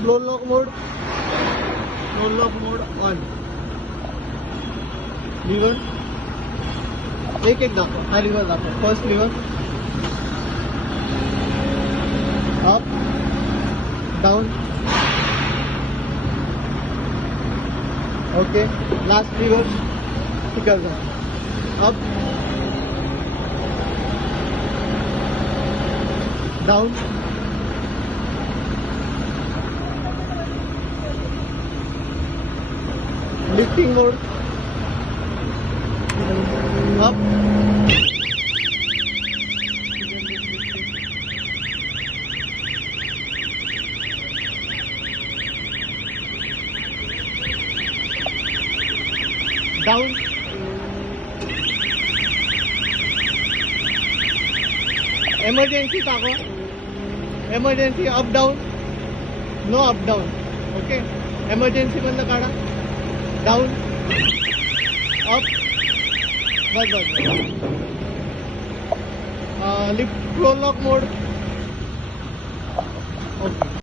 Floor lock mode on. Lever एक एक दाखव. हा लिव्हर दाखव. First lever up down. Okay. Last lever तिकडचा up down. Lifting mode up down. Emergency टाका. Emergency up down. No up down. Okay. Emergency बंद काढा. Down up. बस. Lift floor lock mode